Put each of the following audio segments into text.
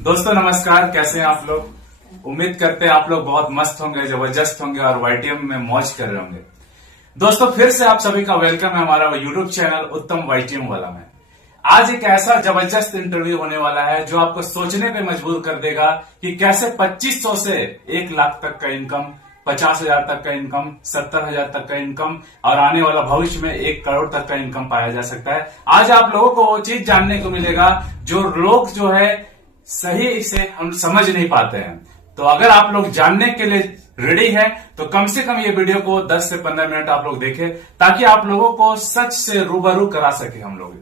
दोस्तों नमस्कार, कैसे हैं आप लोग। उम्मीद करते हैं आप लोग बहुत मस्त होंगे, जबरदस्त होंगे और वाईटीएम में मौज कर रहे होंगे। दोस्तों फिर से आप सभी का वेलकम है हमारा यूट्यूब चैनल उत्तम वाईटीएम वाला में। आज एक ऐसा जबरदस्त इंटरव्यू होने वाला है जो आपको सोचने पे मजबूर कर देगा कि कैसे 2500 से 1 लाख तक का इनकम, 50,000 तक का इनकम, 70,000 तक का इनकम और आने वाला भविष्य में 1 करोड़ तक का इनकम पाया जा सकता है। आज आप लोगों को वो चीज जानने को मिलेगा जो लोग जो है सही से हम समझ नहीं पाते हैं। तो अगर आप लोग जानने के लिए रेडी हैं तो कम से कम ये वीडियो को 10 से 15 मिनट आप लोग देखें ताकि आप लोगों को सच से रूबरू करा सके हम लोग।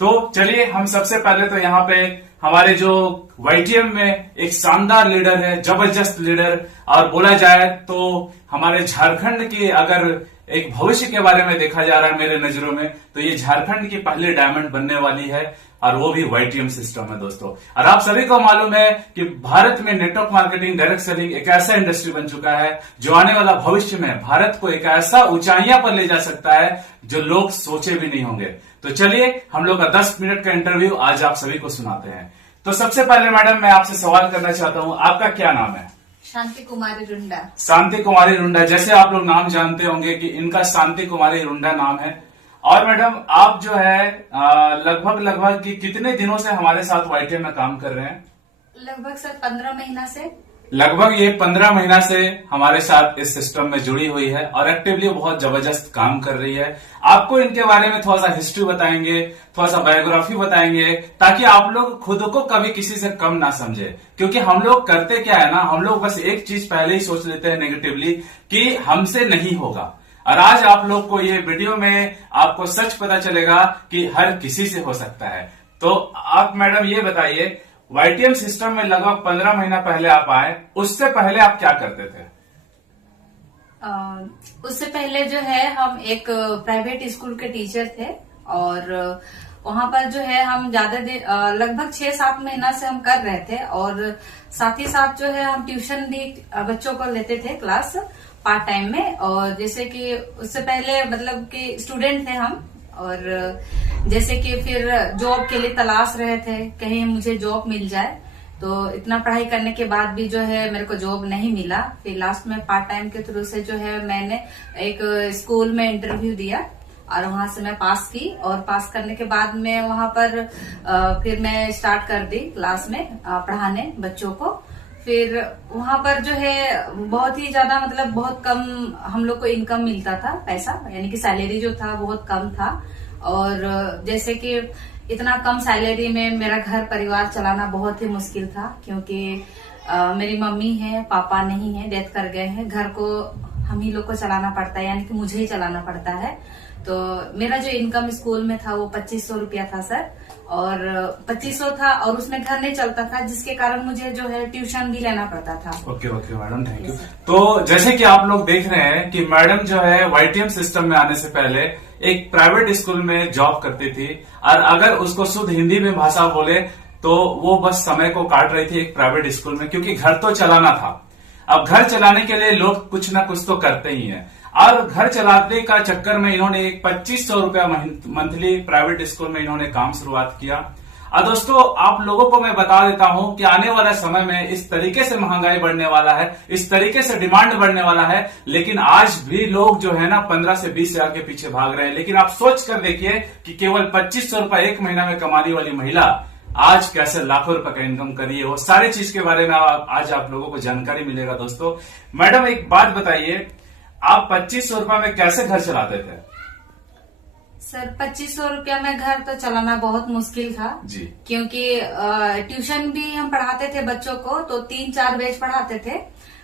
तो चलिए हम सबसे पहले तो यहाँ पे हमारे जो वाईटीएम में एक शानदार लीडर है, जबरदस्त लीडर, और बोला जाए तो हमारे झारखंड की अगर एक भविष्य के बारे में देखा जा रहा है मेरे नजरों में तो ये झारखंड की पहली डायमंड बनने वाली है और वो भी वाईटीएम सिस्टम है दोस्तों। और आप सभी को मालूम है कि भारत में नेटवर्क मार्केटिंग, डायरेक्ट सेलिंग एक ऐसा इंडस्ट्री बन चुका है जो आने वाला भविष्य में भारत को एक ऐसा ऊंचाइयां पर ले जा सकता है जो लोग सोचे भी नहीं होंगे। तो चलिए हम लोग का 10 मिनट का इंटरव्यू आज आप सभी को सुनाते हैं। तो सबसे पहले मैडम मैं आपसे सवाल करना चाहता हूँ, आपका क्या नाम है? शांति कुमारी रुंडा। शांति कुमारी रुंडा, जैसे आप लोग नाम जानते होंगे कि इनका शांति कुमारी रुंडा नाम है। और मैडम आप जो है लगभग कितने दिनों से हमारे साथ वाईटीएम में काम कर रहे हैं? लगभग सर 15 महीना से। लगभग ये 15 महीना से हमारे साथ इस सिस्टम में जुड़ी हुई है और एक्टिवली बहुत जबरदस्त काम कर रही है। आपको इनके बारे में थोड़ा सा हिस्ट्री बताएंगे, थोड़ा सा बायोग्राफी बताएंगे ताकि आप लोग खुद को कभी किसी से कम ना समझे। क्योंकि हम लोग करते क्या है ना, हम लोग बस एक चीज पहले ही सोच लेते हैं नेगेटिवली कि हमसे नहीं होगा। और आज आप लोग को ये वीडियो में आपको सच पता चलेगा कि हर किसी से हो सकता है। तो आप मैडम ये बताइए, वाईटीएम सिस्टम में लगभग 15 महीना पहले आप आए, उससे पहले आप क्या करते थे? उससे पहले जो है हम एक प्राइवेट स्कूल के टीचर थे और वहां पर जो है हम ज्यादा दिन लगभग 6-7 महीना से हम कर रहे थे और साथ ही साथ जो है हम ट्यूशन भी बच्चों को लेते थे क्लास पार्ट टाइम में। और जैसे कि उससे पहले मतलब कि स्टूडेंट थे हम और जैसे कि फिर जॉब के लिए तलाश रहे थे, कहीं मुझे जॉब मिल जाए। तो इतना पढ़ाई करने के बाद भी जो है मेरे को जॉब नहीं मिला। फिर लास्ट में पार्ट टाइम के थ्रू से जो है मैंने एक स्कूल में इंटरव्यू दिया और वहां से मैं पास की और पास करने के बाद में वहां पर फिर मैं स्टार्ट कर दी क्लास में पढ़ाने बच्चों को। फिर वहां पर जो है बहुत ही ज्यादा मतलब बहुत कम हम लोग को इनकम मिलता था, पैसा यानी कि सैलरी जो था बहुत कम था। और जैसे कि इतना कम सैलरी में मेरा घर परिवार चलाना बहुत ही मुश्किल था क्योंकि मेरी मम्मी है, पापा नहीं है, डेथ कर गए हैं। घर को हम ही लोग को चलाना पड़ता है, यानी कि मुझे ही चलाना पड़ता है। तो मेरा जो इनकम स्कूल में था वो 2500 रुपया था सर, और 2500 था और उसमें घर नहीं चलता था जिसके कारण मुझे जो है ट्यूशन भी लेना पड़ता था। Okay madam, thank you. तो जैसे कि आप लोग देख रहे हैं कि मैडम जो है वाईटीएम सिस्टम में आने से पहले एक प्राइवेट स्कूल में जॉब करती थी और अगर उसको शुद्ध हिंदी में भाषा बोले तो वो बस समय को काट रही थी एक प्राइवेट स्कूल में, क्योंकि घर तो चलाना था। अब घर चलाने के लिए लोग कुछ ना कुछ तो करते ही हैं और घर चलाने का चक्कर में इन्होंने एक 2500 रुपया मंथली प्राइवेट स्कूल में इन्होंने काम शुरुआत किया। और दोस्तों आप लोगों को मैं बता देता हूं कि आने वाले समय में इस तरीके से महंगाई बढ़ने वाला है, इस तरीके से डिमांड बढ़ने वाला है, लेकिन आज भी लोग जो है ना 15 से 20 हजार के पीछे भाग रहे हैं। लेकिन आप सोच कर देखिए कि केवल 2500 रुपया एक महीना में कमाने वाली महिला आज कैसे लाखों रुपए का इनकम करी है, वो सारी चीज के बारे में आज आप लोगों को जानकारी मिलेगा। दोस्तों मैडम एक बात बताइए, आप 2500 रुपया में कैसे घर चलाते थे? सर 2500 रुपया में घर तो चलाना बहुत मुश्किल था जी, क्योंकि ट्यूशन भी हम पढ़ाते थे बच्चों को, तो 3-4 बैच पढ़ाते थे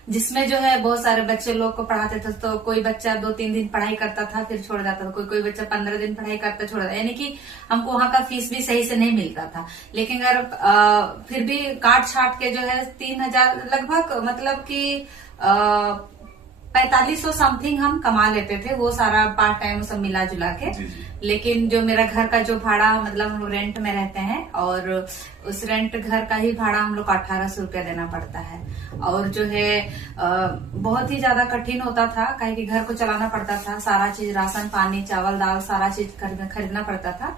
जिसमें जो है बहुत सारे बच्चे लोग को पढ़ाते थे। तो कोई बच्चा 2-3 दिन पढ़ाई करता था फिर छोड़ जाता था, कोई बच्चा 15 दिन पढ़ाई करता छोड़ जाता, यानी कि हमको वहां का फीस भी सही से नहीं मिलता था। लेकिन अगर फिर भी काट छाट के जो है 3000 लगभग मतलब कि 4500 समथिंग हम कमा लेते थे, वो सारा पार्ट टाइम सब मिला जुला के। लेकिन जो मेरा घर का जो भाड़ा मतलब हम रेंट में रहते हैं और उस रेंट घर का ही भाड़ा हम लोग को 1800 रुपया देना पड़ता है। और जो है बहुत ही ज्यादा कठिन होता था काहे कि घर को चलाना पड़ता था, सारा चीज राशन पानी चावल दाल सारा चीज खरीदना पड़ता था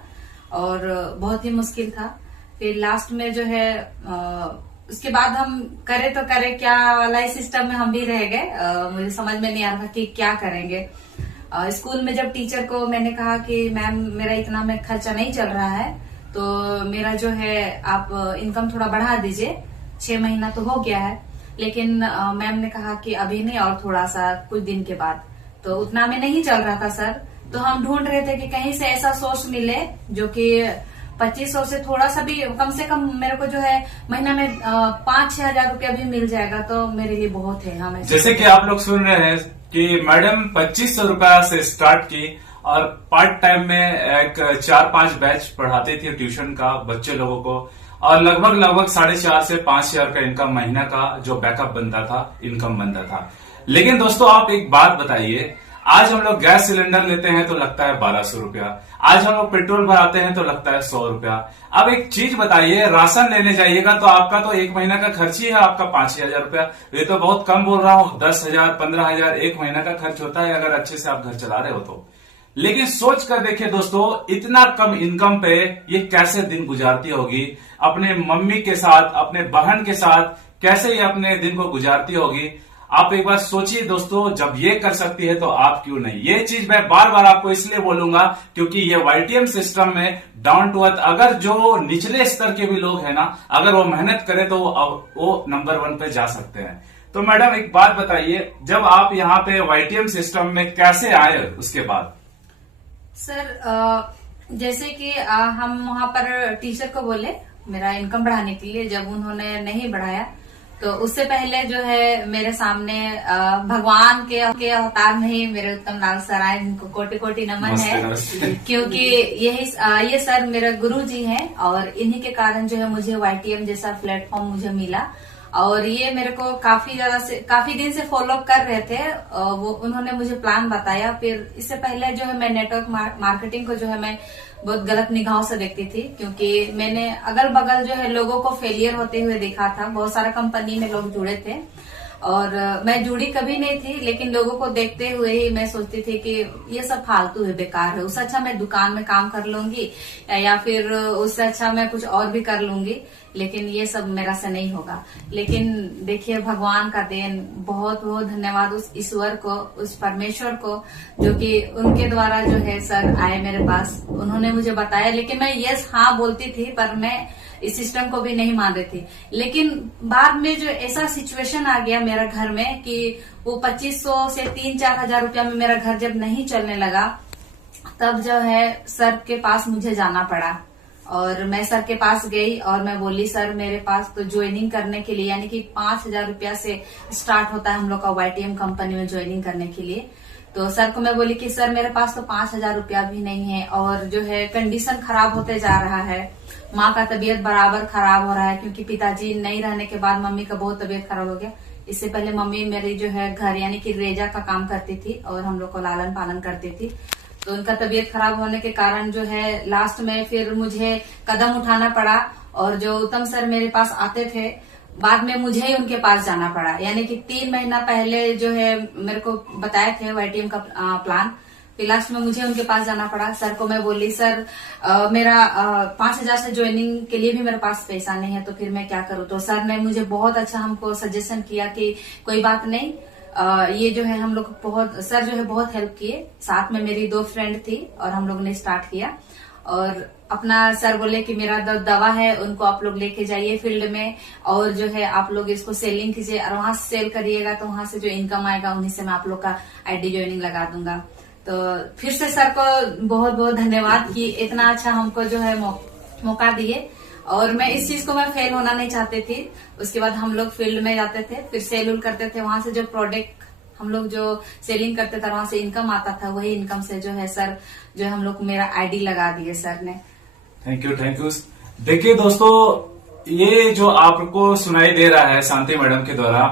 और बहुत ही मुश्किल था। फिर लास्ट में जो है उसके बाद हम करे तो करे क्या वाला इस सिस्टम में हम भी रह गए। मुझे समझ में नहीं आ रहा कि क्या करेंगे। स्कूल में जब टीचर को मैंने कहा कि मैम मेरा इतना में खर्चा नहीं चल रहा है, तो मेरा जो है आप इनकम थोड़ा बढ़ा दीजिए, 6 महीना तो हो गया है। लेकिन मैम ने कहा कि अभी नहीं और थोड़ा सा कुछ दिन के बाद। तो उतना में नहीं चल रहा था सर। तो हम ढूंढ रहे थे कि कहीं से ऐसा सोर्स मिले जो कि 2500 से थोड़ा सा भी कम से कम मेरे को जो है महीना में 5-6 हजार रुपया भी मिल जाएगा तो मेरे लिए बहुत है। हमें जैसे कि आप लोग सुन रहे हैं कि मैडम 2500 रुपया से स्टार्ट की और पार्ट टाइम में एक 4-5 बैच पढ़ाती थी ट्यूशन का बच्चे लोगों को, और लगभग 4,500 से 5,000 का इनकम महीना का जो बैकअप बनता था, इनकम बनता था। लेकिन दोस्तों आप एक बात बताइए, आज हम लोग गैस सिलेंडर लेते हैं तो लगता है 1200 रुपया, आज हम लोग पेट्रोल भराते हैं तो लगता है 100 रुपया। अब एक चीज बताइए, राशन लेने जाइएगा तो आपका तो एक महीना का खर्च ही है आपका 5,000 रुपया। ये तो बहुत कम बोल रहा हूँ, 10,000 15,000 एक महीना का खर्च होता है अगर अच्छे से आप घर चला रहे हो तो। लेकिन सोच कर देखिए दोस्तों, इतना कम इनकम पे ये कैसे दिन गुजारती होगी, अपने मम्मी के साथ, अपने बहन के साथ कैसे ये अपने दिन को गुजारती होगी। आप एक बार सोचिए दोस्तों, जब ये कर सकती है तो आप क्यों नहीं। ये चीज मैं बार बार आपको इसलिए बोलूंगा क्योंकि ये YTM सिस्टम में डाउन टू अर्थ, अगर जो निचले स्तर के भी लोग हैं ना, अगर वो मेहनत करें तो वो नंबर 1 पे जा सकते हैं। तो मैडम एक बात बताइए, जब आप यहाँ पे YTM सिस्टम में कैसे आए उसके बाद? सर जैसे कि हम वहाँ पर टीचर को बोले मेरा इनकम बढ़ाने के लिए, जब उन्होंने नहीं बढ़ाया तो उससे पहले जो है मेरे सामने भगवान के अवतार में ही मेरे उत्तम लाल सर आए, इनको कोटि कोटि नमन है। क्योंकि ये सर मेरे गुरु जी हैं और इन्हीं के कारण जो है मुझे YTM जैसा प्लेटफॉर्म मुझे मिला। और ये मेरे को काफी दिन से फॉलो कर रहे थे। वो उन्होंने मुझे प्लान बताया। फिर इससे पहले जो है मैं नेटवर्क मार्केटिंग को जो है मैं बहुत गलत निगाहों से देखती थी, क्योंकि मैंने अगल बगल जो है लोगों को फेलियर होते हुए देखा था। बहुत सारा कंपनी में लोग जुड़े थे और मैं जुड़ी कभी नहीं थी, लेकिन लोगों को देखते हुए ही मैं सोचती थी कि ये सब फालतू है, बेकार है, उससे अच्छा मैं दुकान में काम कर लूंगी या फिर उससे अच्छा मैं कुछ और भी कर लूंगी, लेकिन ये सब मेरा से नहीं होगा। लेकिन देखिए भगवान का देन, बहुत बहुत धन्यवाद उस ईश्वर को, उस परमेश्वर को, जो कि उनके द्वारा जो है सर आए मेरे पास। उन्होंने मुझे बताया, लेकिन मैं यस हाँ बोलती थी, पर मैं इस सिस्टम को भी नहीं मान रही थी। लेकिन बाद में जो ऐसा सिचुएशन आ गया मेरा घर में कि वो 2500 से 3-4 हजार रुपया में मेरा घर जब नहीं चलने लगा, तब जो है सर के पास मुझे जाना पड़ा। और मैं सर के पास गई और मैं बोली सर मेरे पास तो ज्वाइनिंग करने के लिए, यानी कि 5,000 रुपया से स्टार्ट होता है हम लोग का YTM कंपनी में ज्वाइनिंग करने के लिए। तो सर को मैं बोली कि सर मेरे पास तो 5,000 रुपया भी नहीं है और जो है कंडीशन खराब होते जा रहा है, माँ का तबीयत बराबर खराब हो रहा है, क्योंकि पिताजी नहीं रहने के बाद मम्मी का बहुत तबीयत खराब हो गया। इससे पहले मम्मी मेरी जो है घर यानी कि रेजा का काम करती थी और हम लोग को लालन पालन करती थी। तो उनका तबीयत खराब होने के कारण जो है लास्ट में फिर मुझे कदम उठाना पड़ा। और जो उत्तम सर मेरे पास आते थे, बाद में मुझे ही उनके पास जाना पड़ा। यानी कि 3 महीना पहले जो है मेरे को बताए थे YTM का प्लान, फिर लास्ट में मुझे उनके पास जाना पड़ा। सर को मैं बोली सर मेरा 5,000 से ज्वाइनिंग के लिए भी मेरे पास पैसा नहीं है, तो फिर मैं क्या करूँ। तो सर ने मुझे बहुत अच्छा हमको सजेशन किया कि कोई बात नहीं, ये जो है हम लोग सर जो है बहुत हेल्प किए। साथ में मेरी 2 फ्रेंड थी और हम लोग ने स्टार्ट किया। और अपना सर बोले कि मेरा दवा है, उनको आप लोग लेके जाइए फील्ड में और जो है आप लोग इसको सेलिंग कीजिए और वहां से सेल करिएगा, तो वहां से जो इनकम आएगा उन्हीं से मैं आप लोग का ID ज्वाइनिंग लगा दूंगा। तो फिर से सर को बहुत बहुत धन्यवाद कि इतना अच्छा हमको जो है मौका दिए। और मैं इस चीज को मैं फेल होना नहीं चाहती थी। उसके बाद हम लोग फील्ड में जाते थे, फिर सेल करते थे, वहां से जो प्रोडक्ट हम लोग जो सेलिंग करते थे वहां से इनकम आता था, वही इनकम से जो है सर जो है हम लोग मेरा ID लगा दिए सर ने। Thank you. देखिए दोस्तों, ये जो आपको सुनाई दे रहा है शांति मैडम के द्वारा,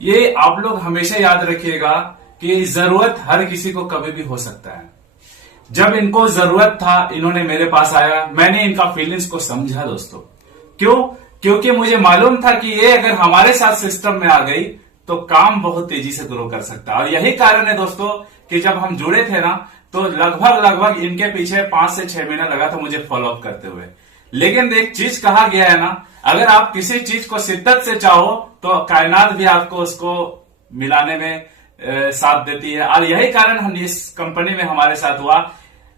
ये आप लोग हमेशा याद रखिएगा कि जरूरत हर किसी को कभी भी हो सकता है। जब इनको जरूरत था, इन्होंने मेरे पास आया, मैंने इनका फीलिंग्स को समझा दोस्तों। क्यों? क्योंकि मुझे मालूम था कि ये अगर हमारे साथ सिस्टम में आ गई तो काम बहुत तेजी से ग्रो कर सकता है। और यही कारण है दोस्तों कि जब हम जुड़े थे ना, तो लगभग इनके पीछे 5 से 6 महीना लगा था मुझे फॉलो अप करते हुए। लेकिन एक चीज कहा गया है ना, अगर आप किसी चीज को शिद्दत से चाहो तो कायनात भी आपको उसको मिलाने में साथ देती है। और यही कारण हम इस कंपनी में हमारे साथ हुआ।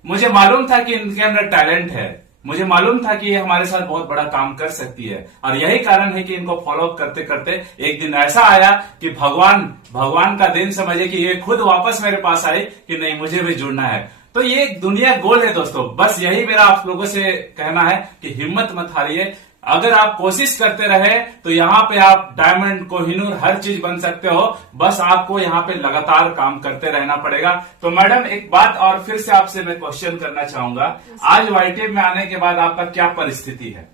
मुझे मालूम था कि इनके अंदर टैलेंट है, मुझे मालूम था कि ये हमारे साथ बहुत बड़ा काम कर सकती है, और यही कारण है कि इनको फॉलो अप करते करते एक दिन ऐसा आया कि भगवान का दिन समझे कि ये खुद वापस मेरे पास आई कि नहीं, मुझे भी जुड़ना है। तो ये एक दुनिया गोल है दोस्तों। बस यही मेरा आप लोगों से कहना है कि हिम्मत मत हारिए। अगर आप कोशिश करते रहे तो यहाँ पे आप डायमंड, कोहिनूर, हर चीज बन सकते हो। बस आपको यहाँ पे लगातार काम करते रहना पड़ेगा। तो मैडम एक बात और फिर से आपसे मैं क्वेश्चन करना चाहूंगा, आज वाईटीएम में आने के बाद आपका क्या परिस्थिति है?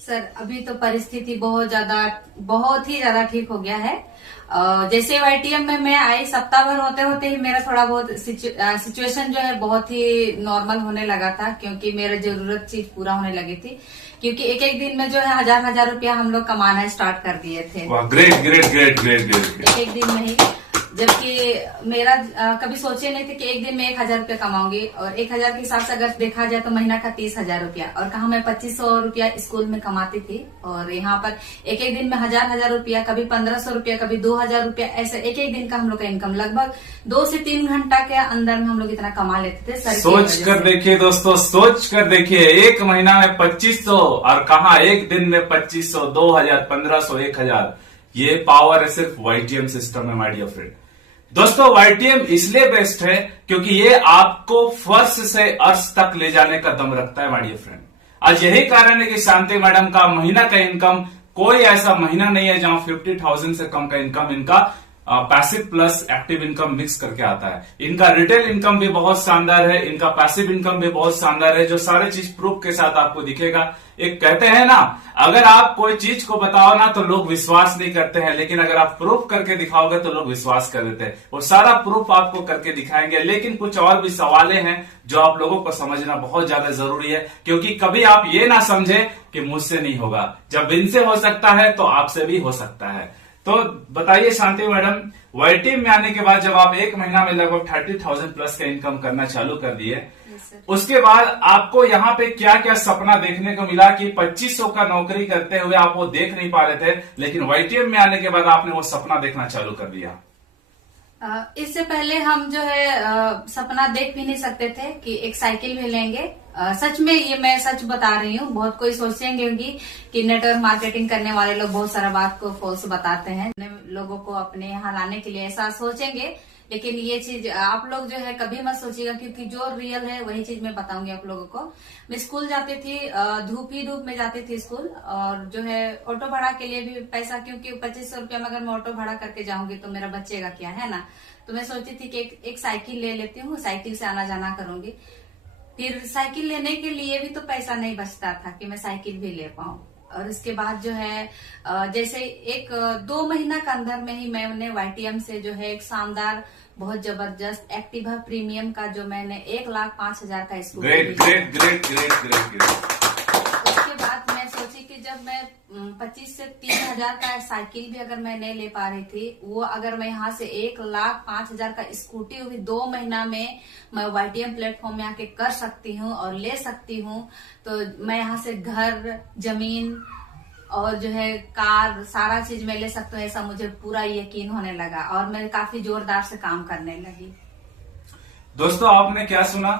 सर अभी तो परिस्थिति बहुत ही ज्यादा ठीक हो गया है। जैसे वाईटीएम में मैं आई, सप्ताह भर होते होते ही मेरा थोड़ा बहुत सिचुएशन जो है बहुत ही नॉर्मल होने लगा था, क्योंकि मेरा जरूरत चीज पूरा होने लगी थी। क्योंकि एक एक दिन में जो है 1000 रुपया हम लोग कमाना स्टार्ट कर दिए थे। Great great great great great. एक एक दिन में ही, जबकि मेरा कभी सोचे नहीं थे कि एक दिन में 1000 रुपया कमाऊंगी। और 1000 के हिसाब से अगर देखा जाए तो महीना का 30,000 रुपया, और कहा मैं 2500 रुपया स्कूल में कमाती थी। और यहाँ पर एक एक दिन में 1000 रुपया, कभी 1500 रुपया, कभी 2000 रुपया, ऐसे एक एक दिन का हम लोग का इनकम लगभग 2 से 3 घंटा के अंदर में हम लोग इतना कमा लेते थे। सर सोच कर देखिए दोस्तों, सोच कर देखिए, एक महीना में 2500, और कहा एक दिन में 2500, 2000, 1500, 1000। ये पावर है सिर्फ वाईटीएम सिस्टम में, माय डियर फ्रेंड। दोस्तों वाईटीएम इसलिए बेस्ट है क्योंकि ये आपको फर्श से अर्श तक ले जाने का दम रखता है, माय डियर फ्रेंड। आज यही कारण है कि शांति मैडम का महीना का इनकम, कोई ऐसा महीना नहीं है जहां 50,000 से कम का इनकम इनका passive plus active income mix करके आता है। इनका रिटेल इनकम भी बहुत शानदार है, इनका पैसिव इनकम भी बहुत शानदार है, जो सारे चीज प्रूफ के साथ आपको दिखेगा। एक कहते हैं ना, अगर आप कोई चीज को बताओ ना तो लोग विश्वास नहीं करते हैं, लेकिन अगर आप प्रूफ करके दिखाओगे तो लोग विश्वास कर देते हैं। वो सारा प्रूफ आपको करके दिखाएंगे। लेकिन कुछ और भी सवालें हैं जो आप लोगों को समझना बहुत ज्यादा जरूरी है, क्योंकि कभी आप ये ना समझे कि मुझसे नहीं होगा। जब इनसे हो सकता है तो आपसे भी हो सकता है। तो बताइए शांति मैडम, वाईटीएम में आने के बाद जब आप एक महीना में लगभग 30,000 प्लस का इनकम करना चालू कर दिए, उसके बाद आपको यहाँ पे क्या क्या सपना देखने को मिला कि 2500 का नौकरी करते हुए आप वो देख नहीं पा रहे थे, लेकिन वाईटीएम में आने के बाद आपने वो सपना देखना चालू कर दिया? इससे पहले हम जो है सपना देख भी नहीं सकते थे कि एक साइकिल भी लेंगे। सच में ये मैं सच बता रही हूँ। बहुत कोई सोचेंगे कि नेटवर्क मार्केटिंग करने वाले लोग बहुत सारा बात को फॉल्स बताते हैं, लोगों को अपने यहाँ लाने के लिए ऐसा सोचेंगे। लेकिन ये चीज आप लोग जो है कभी मत सोचिएगा, क्योंकि जो रियल है वही चीज मैं बताऊंगी आप लोगों को। मैं स्कूल जाती थी, धूप में जाती थी स्कूल, और जो है ऑटो भाड़ा के लिए भी पैसा, क्योंकि 2500 रुपया में अगर मैं ऑटो भाड़ा करके जाऊंगी तो मेरा बचेगा क्या, है ना। तो मैं सोचती थी कि एक साइकिल ले लेती हूँ, साइकिल से आना जाना करूंगी। फिर साइकिल लेने के लिए भी तो पैसा नहीं बचता था कि मैं साइकिल भी ले पाऊं। और उसके बाद जो है जैसे 1-2 महीना के अंदर में ही मैंने वाईटीएम से जो है एक शानदार, बहुत जबरदस्त एक्टिवा प्रीमियम का जो मैंने 1,05,000 का scooty. Great great great great great. उसके बाद मैं सोची कि जब मैं 25 से 3,000 का साइकिल भी अगर मैं नहीं ले पा रही थी, वो अगर मैं यहाँ से 1,05,000 का स्कूटी भी 2 महीना में मैं वाईटीएम प्लेटफॉर्म में आके कर सकती हूँ और ले सकती हूँ, तो मैं यहाँ से घर, जमीन और जो है कार, सारा चीज मैं ले सकती हूँ, ऐसा मुझे पूरा यकीन होने लगा। और मैं काफी जोरदार से काम करने लगी। दोस्तों आपने क्या सुना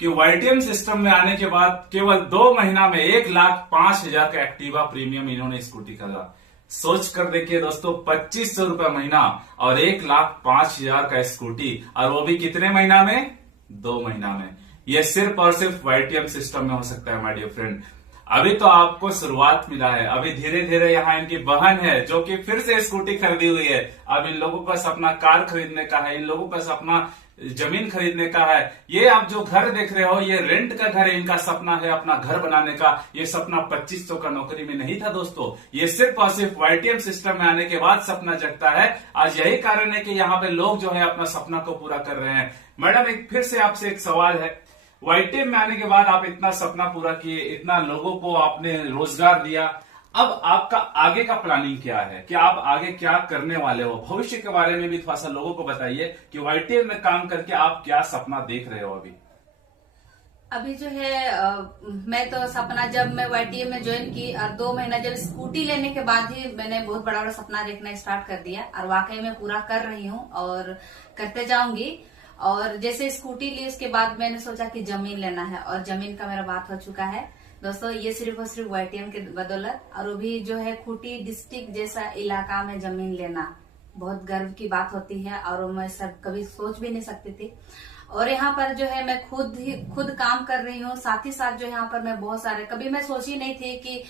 कि वाईटीएम सिस्टम में आने के बाद केवल 2 महीना में 1,05,000 का एक्टिवा प्रीमियम इन्होंने स्कूटी खरीदा। सोच कर देखिए दोस्तों, 2500 रुपया महीना और 1,05,000 का स्कूटी, और वो भी कितने महीना में? 2 महीना में। ये सिर्फ और सिर्फ वाईटीएम सिस्टम में हो सकता है माय डियर फ्रेंड। अभी तो आपको शुरुआत मिला है, अभी धीरे धीरे यहाँ इनकी बहन है जो कि फिर से स्कूटी खरीदी हुई है। अब इन लोगों का सपना कार खरीदने का है, इन लोगों का सपना जमीन खरीदने का है। ये आप जो घर देख रहे हो, ये रेंट का घर है, इनका सपना है अपना घर बनाने का। ये सपना 2500 का नौकरी में नहीं था दोस्तों, ये सिर्फ और सिर्फ वाईटीएम सिस्टम में आने के बाद सपना जगता है। आज यही कारण है कि यहाँ पे लोग जो है अपना सपना को पूरा कर रहे हैं। मैडम एक फिर से आपसे एक सवाल है, वाईटीएम में आने के बाद आप इतना सपना पूरा किए, इतना लोगों को आपने रोजगार दिया, अब आपका आगे का प्लानिंग क्या है कि आप आगे क्या करने वाले हो? भविष्य के बारे में भी थोड़ा सा लोगों को बताइए कि वाईटीएम में काम करके आप क्या सपना देख रहे हो अभी। अभी जो है मैं तो सपना जब मैं YTM में ज्वाइन की और 2 महीना जब स्कूटी लेने के बाद ही मैंने बहुत बड़ा बड़ा सपना देखना स्टार्ट कर दिया और वाकई में पूरा कर रही हूँ और करते जाऊंगी। और जैसे स्कूटी ली उसके बाद मैंने सोचा कि जमीन लेना है और जमीन का मेरा बात हो चुका है दोस्तों। ये सिर्फ और सिर्फ YTM के बदौलत। और वो भी जो है खूंटी डिस्ट्रिक्ट जैसा इलाका में जमीन लेना बहुत गर्व की बात होती है और वो मैं सब कभी सोच भी नहीं सकती थी। और यहाँ पर जो है मैं खुद काम कर रही हूँ, साथ ही साथ जो यहाँ पर मैं बहुत सारे कभी मैं सोची नहीं थी कि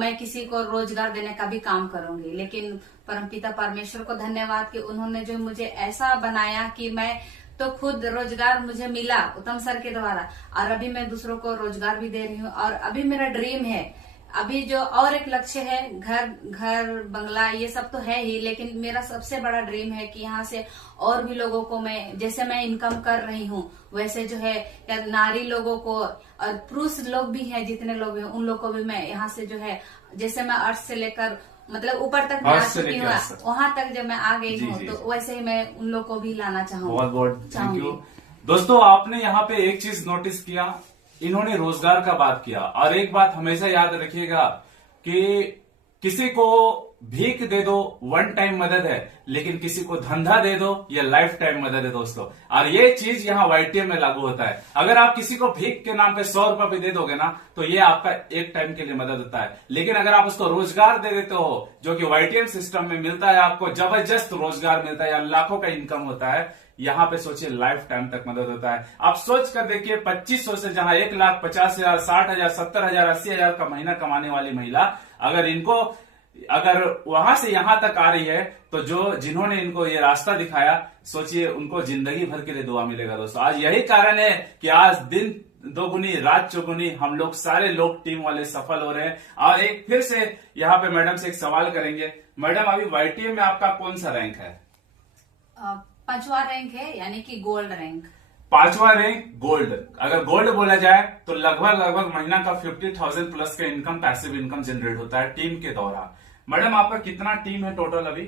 मैं किसी को रोजगार देने का भी काम करूंगी, लेकिन परमपिता परमेश्वर को धन्यवाद कि उन्होंने जो मुझे ऐसा बनाया कि मैं तो खुद रोजगार मुझे मिला उत्तम सर के द्वारा और अभी मैं दूसरों को रोजगार भी दे रही हूँ। और अभी मेरा ड्रीम है, अभी जो और एक लक्ष्य है, घर बंगला ये सब तो है ही, लेकिन मेरा सबसे बड़ा ड्रीम है कि यहाँ से और भी लोगों को मैं जैसे मैं इनकम कर रही हूँ वैसे जो है या नारी लोगों को और पुरुष लोग भी हैं जितने लोग हैं उन लोग को भी मैं यहाँ से जो है जैसे मैं अर्थ से लेकर मतलब ऊपर तक मैं आ चुकी हूँ, वहां तक जब मैं आ गई हूँ तो वैसे ही मैं उन लोग को भी लाना चाहूँगी। बहुत बहुत थैंक यू। दोस्तों आपने यहाँ पे एक चीज नोटिस किया, इन्होंने रोजगार का बात किया और एक बात हमेशा याद रखिएगा कि किसी को भीख दे दो वन टाइम मदद है, लेकिन किसी को धंधा दे दो ये लाइफ टाइम मदद है दोस्तों। और ये चीज यहाँ YTM में लागू होता है। अगर आप किसी को भीख के नाम पे 100 रुपए भी दे दोगे ना तो ये आपका एक टाइम के लिए मदद होता है, लेकिन अगर आप उसको रोजगार दे देते हो जो कि YTM सिस्टम में मिलता है, आपको जबरदस्त रोजगार मिलता है या लाखों का इनकम होता है, यहाँ पे सोचिए लाइफ टाइम तक मदद होता है। आप सोच कर देखिए 2500 से जहां 1,50,000, 60,000, 70,000, 80,000 का महीना कमाने वाली महिला अगर वहां से यहां तक आ रही है तो जिन्होंने इनको ये रास्ता दिखाया सोचिए उनको जिंदगी भर के लिए दुआ मिलेगा दोस्तों। आज यही कारण है कि आज दिन दोगुनी रात चौगुनी हम लोग सारे लोग टीम वाले सफल हो रहे हैं। और एक फिर से यहाँ पे मैडम से एक सवाल करेंगे। मैडम अभी YTM में आपका कौन सा रैंक है? 5वां रैंक है, यानी कि गोल्ड रैंक। 5वां रैंक गोल्ड। अगर गोल्ड बोला जाए तो लगभग महीना का 50,000 प्लस का इनकम, पैसिव इनकम जनरेट होता है टीम के द्वारा। मैडम आपका कितना टीम है टोटल अभी?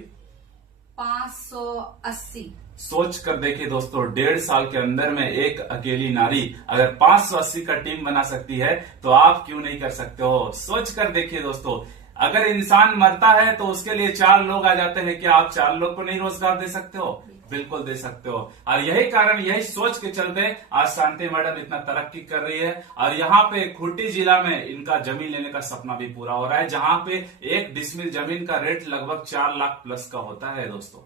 580। सोच कर देखिए दोस्तों, 1.5 साल के अंदर में एक अकेली नारी अगर 580 का टीम बना सकती है तो आप क्यों नहीं कर सकते हो? सोच कर देखिए दोस्तों, अगर इंसान मरता है तो उसके लिए 4 लोग आ जाते हैं, क्या आप 4 लोग को नहीं रोजगार दे सकते हो? बिल्कुल दे सकते हो। और यही कारण, यही सोच के चलते आज शांति मैडम इतना तरक्की कर रही है और यहाँ पे खूंटी जिला में इनका जमीन लेने का सपना भी पूरा हो रहा है, जहाँ पे 1 डिसमिल जमीन का रेट लगभग 4 लाख प्लस का होता है दोस्तों।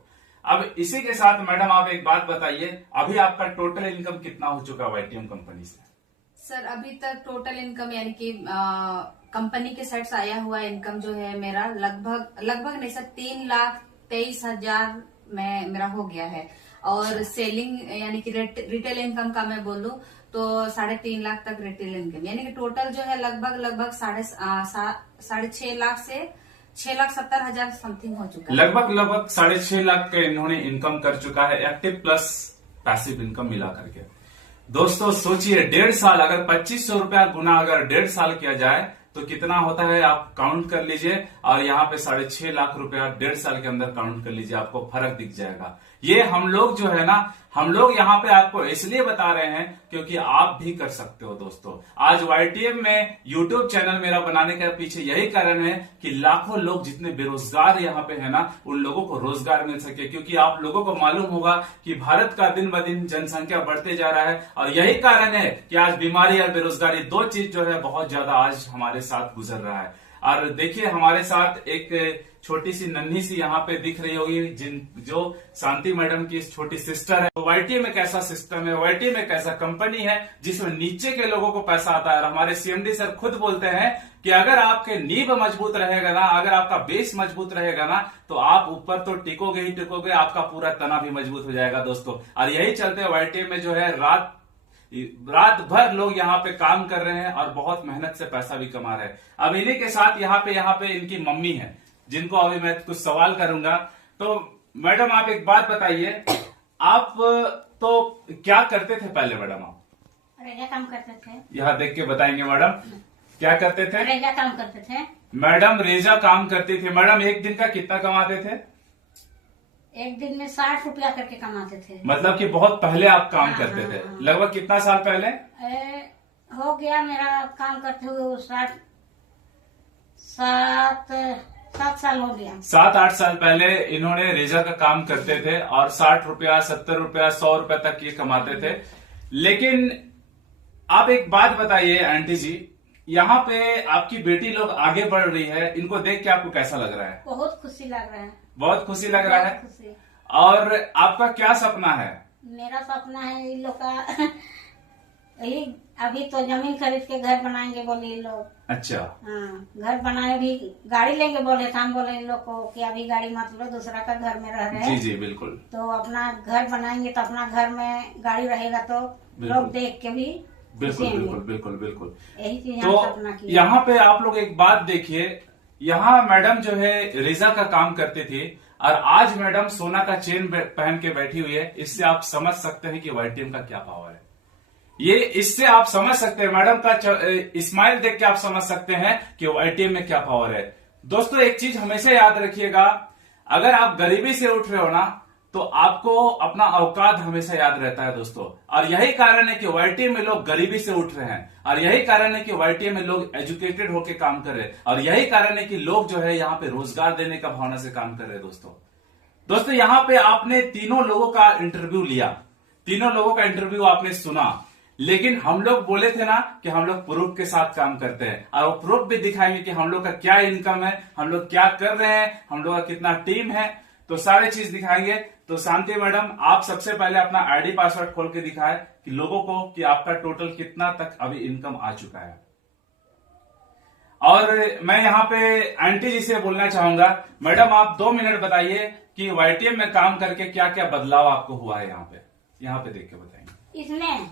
अब इसी के साथ मैडम आप एक बात बताइए, अभी आपका टोटल इनकम कितना हो चुका है YTM कंपनी से? सर अभी तक टोटल इनकम यानी कि कंपनी के साइड से आया हुआ इनकम जो है मेरा लगभग नहीं सर 3,23,000 में मेरा हो गया है। और सेलिंग यानी कि रिटेल इनकम का मैं बोलूं तो 3.5 लाख तक रिटेल इनकम, यानी कि टोटल जो है लगभग 6.5 लाख से 6,70,000 समथिंग हो चुका है। लगभग 6.5 लाख का इन्होंने इनकम कर चुका है, एक्टिव प्लस पैसिव इनकम मिला करके। दोस्तों सोचिए 1.5 साल, अगर 2500 रुपया गुना अगर 1.5 साल किया जाए तो कितना होता है आप काउंट कर लीजिए। और यहाँ पे 6.5 लाख रुपया 1.5 साल के अंदर काउंट कर लीजिए, आपको फर्क दिख जाएगा। ये हम लोग जो है ना, हम लोग यहाँ पे आपको इसलिए बता रहे हैं क्योंकि आप भी कर सकते हो दोस्तों। आज YTM में यूट्यूब चैनल मेरा बनाने के पीछे यही कारण है कि लाखों लोग जितने बेरोजगार यहाँ पे है ना, उन लोगों को रोजगार मिल सके। क्योंकि आप लोगों को मालूम होगा कि भारत का दिन ब दिन जनसंख्या बढ़ते जा रहा है और यही कारण है कि आज बीमारी और बेरोजगारी 2 चीज जो है बहुत ज्यादा आज हमारे साथ गुजर रहा है। और देखिए हमारे साथ एक छोटी सी नन्ही सी यहाँ पे दिख रही होगी जो शांति मैडम की छोटी सिस्टर है। तो YTM में कैसा सिस्टम है, YTM में कैसा कंपनी है जिसमें नीचे के लोगों को पैसा आता है। और हमारे CMD सर खुद बोलते हैं कि अगर आपके नींव मजबूत रहेगा ना, अगर आपका बेस मजबूत रहेगा ना, तो आप ऊपर तो टिकोगे ही टिकोगे, आपका पूरा तना भी मजबूत हो जाएगा दोस्तों। और यही चलते YTM में जो है रात भर लोग यहाँ पे काम कर रहे हैं और बहुत मेहनत से पैसा भी कमा रहे हैं। अब इन्हीं के साथ यहाँ पे इनकी मम्मी है जिनको अभी मैं कुछ सवाल करूंगा। तो मैडम आप एक बात बताइए, आप तो क्या करते थे पहले मैडम? आप रेजा काम करते थे। यहाँ देख के बताएंगे मैडम क्या करते थे? रेजा काम करते थे। मैडम रेजा काम करती थी। मैडम एक दिन का कितना कमाते थे? एक दिन में 60 रुपया करके कमाते थे। मतलब कि बहुत पहले आप काम करते थे। लगभग कितना साल पहले? हो गया मेरा काम करते हुए 7 साल हो गया। 7-8 साल पहले इन्होंने रेजा का काम करते थे और 60 रुपया, 70 रुपया, 100 रुपया तक ये कमाते थे। लेकिन आप एक बात बताइए आंटी जी, यहाँ पे आपकी बेटी लोग आगे बढ़ रही है, इनको देख के आपको कैसा लग रहा है? बहुत खुशी लग रहा है। बहुत खुशी लग रहा है। बहुत खुशी। और आपका क्या सपना है? मेरा सपना है इन लोग का यही, अभी तो जमीन खरीद के घर बनाएंगे बोले इन लोग। अच्छा। हाँ, घर बनाए, भी गाड़ी लेंगे बोले थे। हम बोले इन लोग को कि अभी गाड़ी मत लो, दूसरा का घर में रह रहे हैं। जी जी बिल्कुल। तो अपना घर बनाएंगे तो अपना घर में गाड़ी रहेगा तो लोग देख के भी बिल्कुल खुशी बिल्कुल होंगे। बिल्कुल बिल्कुल। यही चीज तो हम सपना किया। यहाँ पे आप लोग एक बात देखिए, यहाँ मैडम जो है रेजा का काम करती थी और आज मैडम सोना का चेन पहन के बैठी हुई है। इससे आप समझ सकते हैं कि वाईटीएम का क्या पावर है। ये इससे आप समझ सकते हैं, मैडम का स्माइल देख के आप समझ सकते हैं कि वाईटीएम में क्या पावर है। दोस्तों एक चीज हमेशा याद रखिएगा, अगर आप गरीबी से उठ रहे हो ना तो आपको अपना औकात हमेशा याद रहता है दोस्तों। और यही कारण है कि वाईटीएम में लोग गरीबी से उठ रहे हैं, और यही कारण है कि वाईटीएम में लोग एजुकेटेड होकर काम कर रहे हैं, और यही कारण है कि लोग जो है यहाँ पे रोजगार देने का भावना से काम कर रहे हैं दोस्तों यहाँ पे आपने तीनों लोगों का इंटरव्यू लिया, तीनों लोगों का इंटरव्यू आपने सुना, लेकिन हम लोग बोले थे ना कि हम लोग प्रूफ के साथ काम करते हैं, और वो प्रूफ भी दिखाएंगे कि हम लोग का क्या इनकम है, हम लोग क्या कर रहे हैं, हम लोग का कितना टीम है, तो सारे चीज दिखाएंगे। तो शांति मैडम, आप सबसे पहले अपना आईडी पासवर्ड खोल के दिखाए कि लोगों को कि आपका टोटल कितना तक अभी इनकम आ चुका है। और मैं यहाँ पे आंटी जी से बोलना चाहूंगा, मैडम आप 2 मिनट बताइए कि वाईटीएम में काम करके क्या क्या बदलाव आपको हुआ है यहाँ पे देख के बताएंगे। इसमें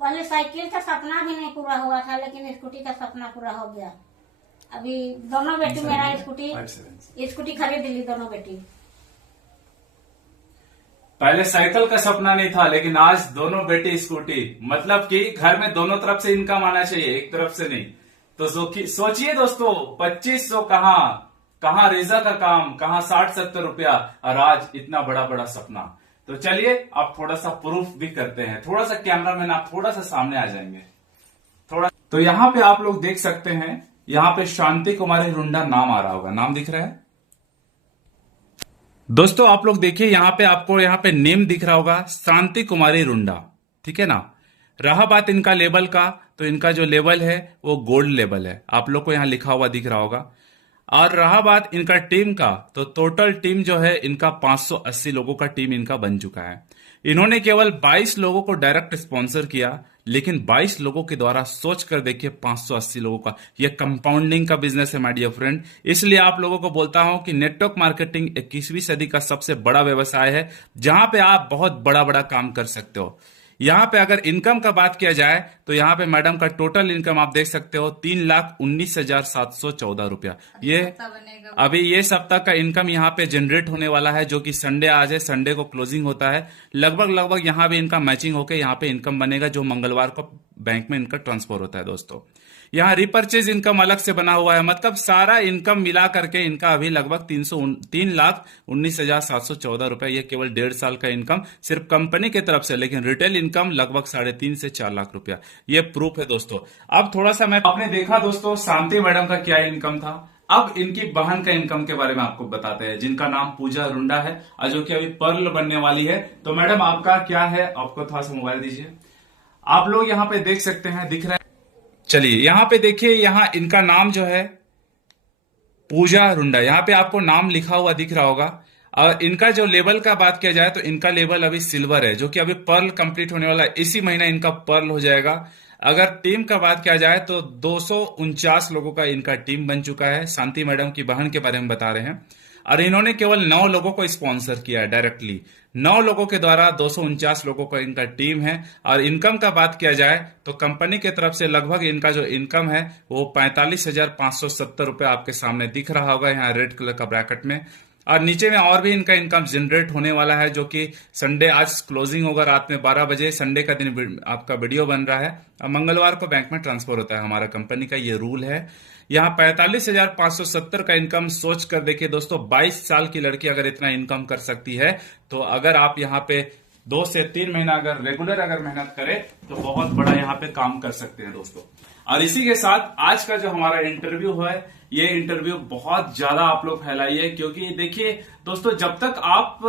पहले साइकिल का सपना भी नहीं पूरा हुआ था, लेकिन स्कूटी का सपना पूरा हो गया। अभी दोनों बेटी मेरा स्कूटी खरीद ली, दोनों बेटी। पहले साइकिल का सपना नहीं था, लेकिन आज दोनों बेटी स्कूटी, मतलब कि घर में दोनों तरफ से इनकम आना चाहिए, एक तरफ से नहीं। तो सोचिए दोस्तों, 2500 कहाँ रेजा का काम, कहाँ 60-70 रुपया, और आज इतना बड़ा बड़ा सपना। तो चलिए आप थोड़ा सा प्रूफ भी करते हैं, थोड़ा सा कैमरामैन आप थोड़ा सा सामने आ जाएंगे थोड़ा। तो यहाँ पे आप लोग देख सकते हैं, यहाँ पे शांति कुमारी रुंडा नाम आ रहा होगा, नाम दिख रहा है दोस्तों। आप लोग देखिए यहाँ पे, आपको यहाँ पे नेम दिख रहा होगा, शांति कुमारी रुंडा, ठीक है ना। रहा बात इनका लेवल का, तो इनका जो लेवल है वो गोल्ड लेवल है, आप लोग को यहाँ लिखा हुआ दिख रहा होगा। और रहा बात इनका टीम का, तो टोटल टीम जो है इनका 580 लोगों का टीम इनका बन चुका है। इन्होंने केवल 22 लोगों को डायरेक्ट स्पॉन्सर किया, लेकिन 22 लोगों के द्वारा सोच कर देखिए 580 लोगों का, यह कंपाउंडिंग का बिजनेस है माय डियर फ्रेंड। इसलिए आप लोगों को बोलता हूं कि नेटवर्क मार्केटिंग 21वीं सदी का सबसे बड़ा व्यवसाय है, जहां पे आप बहुत बड़ा बड़ा काम कर सकते हो। यहाँ पे अगर इनकम का बात किया जाए तो यहाँ पे मैडम का टोटल इनकम आप देख सकते हो 3,19,714 रुपया। ये अभी ये सप्ताह का इनकम यहाँ पे जनरेट होने वाला है, जो कि संडे आज है, संडे को क्लोजिंग होता है। लगभग यहाँ भी इनका मैचिंग होकर यहाँ पे इनकम बनेगा, जो मंगलवार को बैंक में इनका ट्रांसफर होता है दोस्तों। यहाँ रिपर्चेज इनकम अलग से बना हुआ है, मतलब सारा इनकम मिला करके इनका अभी लगभग 3,19,714 रुपए। ये केवल 1.5 साल का इनकम सिर्फ कंपनी की तरफ से, लेकिन रिटेल इनकम लगभग 3.5 से 4 लाख रुपया। ये प्रूफ है दोस्तों। अब थोड़ा सा आपने देखा दोस्तों शांति मैडम का क्या इनकम था, अब इनकी बहन का इनकम के बारे में आपको बताते हैं, जिनका नाम पूजा रुंडा है और जो कि अभी पर्ल बनने वाली है। तो मैडम आपका क्या है, आपको थोड़ा सा मोबाइल दीजिए। आप लोग यहाँ पे देख सकते हैं, दिख रहा है, चलिए यहाँ पे देखिए, यहाँ इनका नाम जो है पूजा रुंडा, यहाँ पे आपको नाम लिखा हुआ दिख रहा होगा। और इनका जो लेवल का बात किया जाए तो इनका लेवल अभी सिल्वर है, जो कि अभी पर्ल कंप्लीट होने वाला है, इसी महीना इनका पर्ल हो जाएगा। अगर टीम का बात किया जाए तो 249 लोगों का इनका टीम बन चुका है। शांति मैडम की बहन के बारे में बता रहे हैं, और इन्होंने केवल 9 लोगों को स्पॉन्सर किया है डायरेक्टली। 9 लोगों के द्वारा 249 लोगों का इनका टीम है। और इनकम का बात किया जाए तो कंपनी की तरफ से लगभग इनका जो इनकम है वो 45,570 रुपए आपके सामने दिख रहा होगा, यहाँ रेड कलर का ब्रैकेट में। और नीचे में और भी इनका इनकम जनरेट होने वाला है, जो कि संडे आज क्लोजिंग होगा रात में 12 बजे, संडे का दिन आपका वीडियो बन रहा है, और मंगलवार को बैंक में ट्रांसफर होता है। हमारा कंपनी का ये रूल है। यहाँ 45,570 का इनकम सोच कर देखिए दोस्तों, 22 साल की लड़की अगर इतना इनकम कर सकती है, तो अगर आप यहाँ पे 2 से 3 महीना अगर रेगुलर अगर मेहनत करें तो बहुत बड़ा यहाँ पे काम कर सकते हैं दोस्तों। और इसी के साथ आज का जो हमारा इंटरव्यू है, ये इंटरव्यू बहुत ज्यादा आप लोग फैलाइए, क्योंकि देखिए दोस्तों, जब तक आप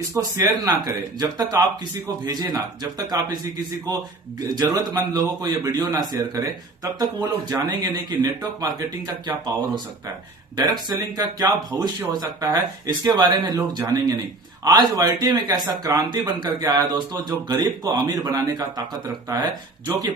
इसको शेयर ना करें, जब तक आप किसी को भेजे ना, जब तक आप किसी को जरूरतमंद लोगों को ये वीडियो ना शेयर करें, तब तक वो लोग जानेंगे नहीं कि नेटवर्क मार्केटिंग का क्या पावर हो सकता है, डायरेक्ट सेलिंग का क्या भविष्य हो सकता है, इसके बारे में लोग जानेंगे नहीं। आज YTM एक ऐसा क्रांति बनकर के आया दोस्तों, जो गरीब को अमीर बनाने का ताकत रखता है, जो कि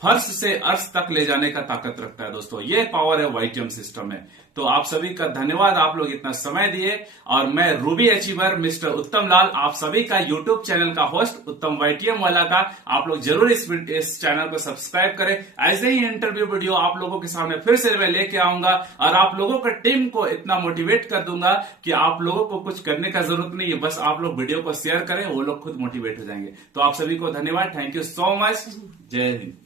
फर्श से अर्श तक ले जाने का ताकत रखता है दोस्तों। ये पावर है YTM सिस्टम में। तो आप सभी का धन्यवाद, आप लोग इतना समय दिए। और मैं रूबी अचीवर मिस्टर उत्तम लाल, आप सभी का यूट्यूब चैनल का होस्ट उत्तम YTM वाला का, आप लोग जरूर इस चैनल को सब्सक्राइब करें। ऐसे ही इंटरव्यू वीडियो आप लोगों के सामने फिर से मैं लेके आऊंगा, और आप लोगों का टीम को इतना मोटिवेट कर दूंगा कि आप लोगों को कुछ करने का जरूरत नहीं है, बस आप लोग वीडियो को शेयर करें, वो लोग खुद मोटिवेट हो जाएंगे। तो आप सभी को धन्यवाद, थैंक यू सो मच, जय हिंद।